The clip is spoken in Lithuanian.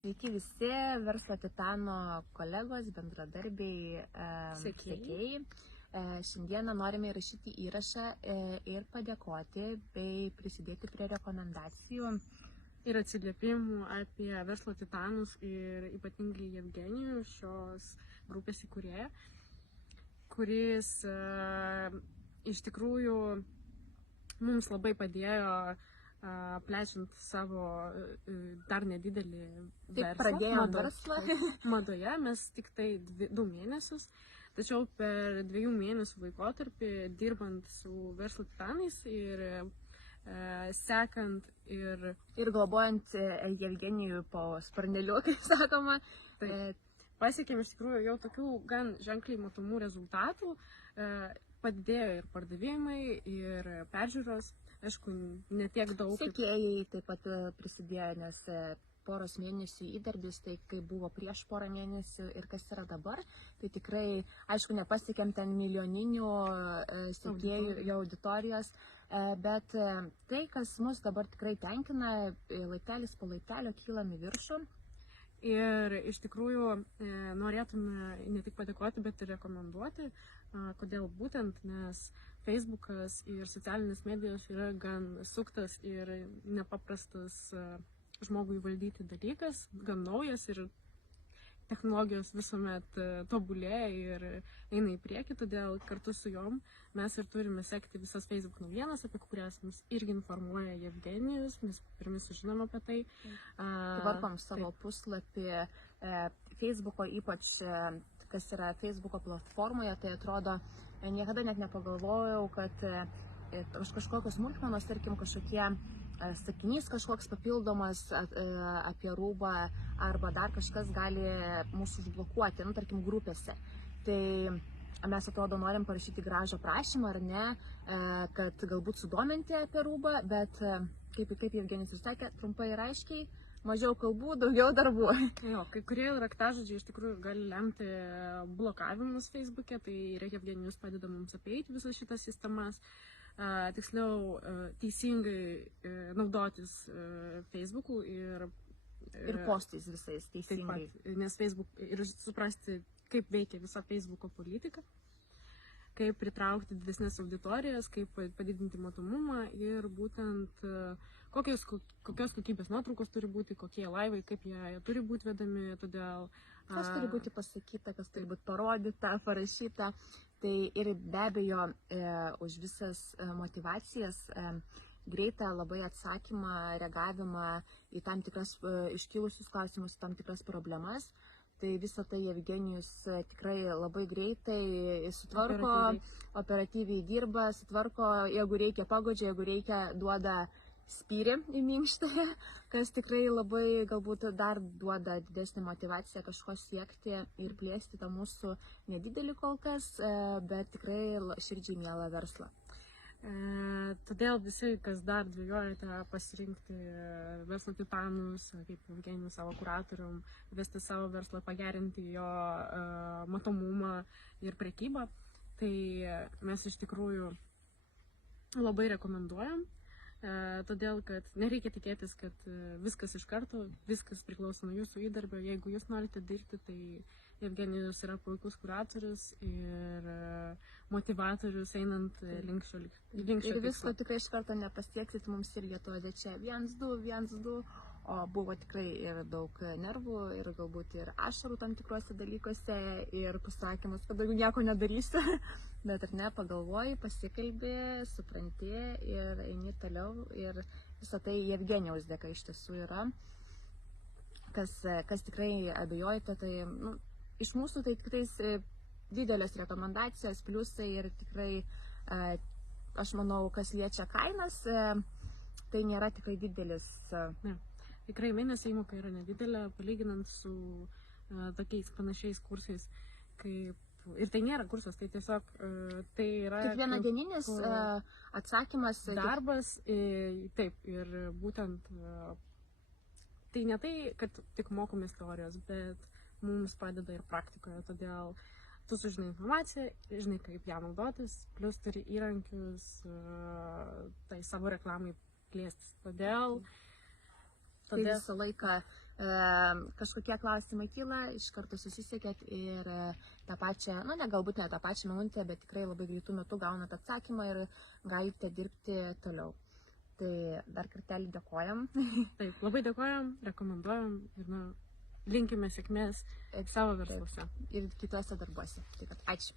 Sveiki visi Verslo Titano kolegos, bendradarbiai, sekėjai. Šiandieną norime įrašyti įrašą ir padėkoti bei prisidėti prie rekomendacijų ir atsiliepimų apie Verslo Titanus ir ypatingai Jevgenijų, šios grupės įkūrėją, kuris iš tikrųjų mums labai padėjo plečiant savo dar nedidelį verslą. Pradėjome verslą. Madoje mes tik tai 2 mėnesius, tačiau per 2 mėnesių laikotarpį dirbant su Verslo Titanais ir sekant ir globojant Jevgenijų po sparneliu, kaip sakoma, pasiekėm iš tikrųjų jau tokių gan ženkliai matomų rezultatų. Padidėjo ir pardavimai, ir peržiūros. Aišku, ne tiek daug. Sekėjai taip pat prisidėjo, nes poros mėnesių įdarbis, tai kaip buvo prieš porą mėnesių ir kas yra dabar, tai tikrai, aišku, nepasiekėm ten milijoninių sekėjų auditorijos, bet tai, kas mus dabar tikrai tenkina, laiptelis po laiptelio kylam į viršų. Ir iš tikrųjų norėtume ne tik padėkoti, bet ir rekomenduoti, kodėl būtent, nes Facebookas ir socialinės medijos yra gan suktas ir nepaprastas žmogui valdyti dalykas, gan naujas ir technologijos visuomet tobulėja ir eina į priekį, todėl kartu su jom mes ir turime sekti visas Facebook naujienas, apie kurias mus irgi informuoja Jevgenijus, mes pirmi sužinom apie tai. Tvarkom savo puslapį Facebooko, ypač kas yra Facebooko platformoje, tai atrodo, niekada net nepagalvojau, kad kažkokios smulkmenos, tarkim, kažkokie sakinys kažkoks papildomas apie rūbą arba dar kažkas gali mūsų užblokuoti, tarkim, grupėse. Tai mes, atrodo, norim parašyti gražų prašymą, ar ne, kad galbūt sudominti apie rūbą, bet kaip Jevgenijus ir sakė, trumpai ir aiškiai, mažiau kalbų, daugiau darbų. Jo, kai kurie raktažodžiai iš tikrųjų gali lemti blokavimus Facebook'e, tai Jevgenijus padeda mums apeiti visas šitas sistemas. Tiksliau, teisingai naudotis Facebook'u ir postais visais teisingai. Taip pat, nes Facebook ir suprasti, kaip veikia visa Facebook'o politika, kaip pritraukti didesnės auditorijas, kaip padidinti matomumą ir būtent kokios kokybės nuotraukos turi būti, kokie laivai, kaip jie turi būti vedami, todėl kas turi būti pasakyta, kas turi būti parodyta, parašyta. Tai ir be abejo už visas motivacijas, greitą labai atsakymą, reagavimą į tam tikras iškilusius klausimus, tam tikras problemas. Tai visą tai Jevgenijus tikrai labai greitai sutvarko, operatyviai dirba, sutvarko, jeigu reikia pagodžia, jeigu reikia duoda spyrį į minkštąją, kas tikrai labai galbūt dar duoda didesnį motivaciją kažko siekti ir plėsti tą mūsų nedidelį kol kas, bet tikrai širdžiai mielą verslą. Todėl visi, kas dar dvejojate pasirinkti Verslo Titanus, kaip Jevgenijus savo kuratorium, vesti savo verslą, pagerinti jo matomumą ir prekybą, tai mes iš tikrųjų labai rekomenduojam. Todėl, kad nereikia tikėtis, kad viskas iš karto, viskas priklauso nuo jūsų įdarbio. Jeigu jūs norite dirbti, tai Jevgenijus yra puikus kuratorius ir motivatorius einant link šio ir visko tikrai iš karto nepasieksit, mums irgi atrodė čia 1-2, o buvo tikrai ir daug nervų ir galbūt ir ašarų tam tikrose dalykuose ir pasakymas, kad daugiau nieko nedarysiu, bet ar ne, pagalvoji, pasikalbi, supranti ir eini toliau ir visą tai Jevgenijaus dėka iš tiesų yra. Kas tikrai abejojate, tai iš mūsų tai tikrai didelės rekomendacijos, pliusai ir tikrai, aš manau, kas liečia kainas, tai nėra tikrai didelis. Tikrai mėnesio įmoka yra nedidelė, palyginant su tokiais panašiais kursais, ir tai nėra kursas, tai tiesiog tai yra tik vienadieninis atsakymas. Darbas, taip, ir būtent tai ne tai, kad tik mokomės teorijos, bet mums padeda ir praktikoje, todėl tu sužinai informaciją, žinai, kaip ją naudotis, plus turi įrankius tai savo reklamai plėstis. Todėl Tai visą laiką kažkokie klausimai kyla, iš karto susisiekėt ir tą pačią, galbūt ne tą pačią minutę, bet tikrai labai greitų metų gaunat atsakymą ir galite dirbti toliau. Tai dar kartelį dėkojam. Taip, labai dėkojam, rekomenduojam ir linkime sėkmės savo versluose. Ir kituose darbuose. Tai kad ačiū.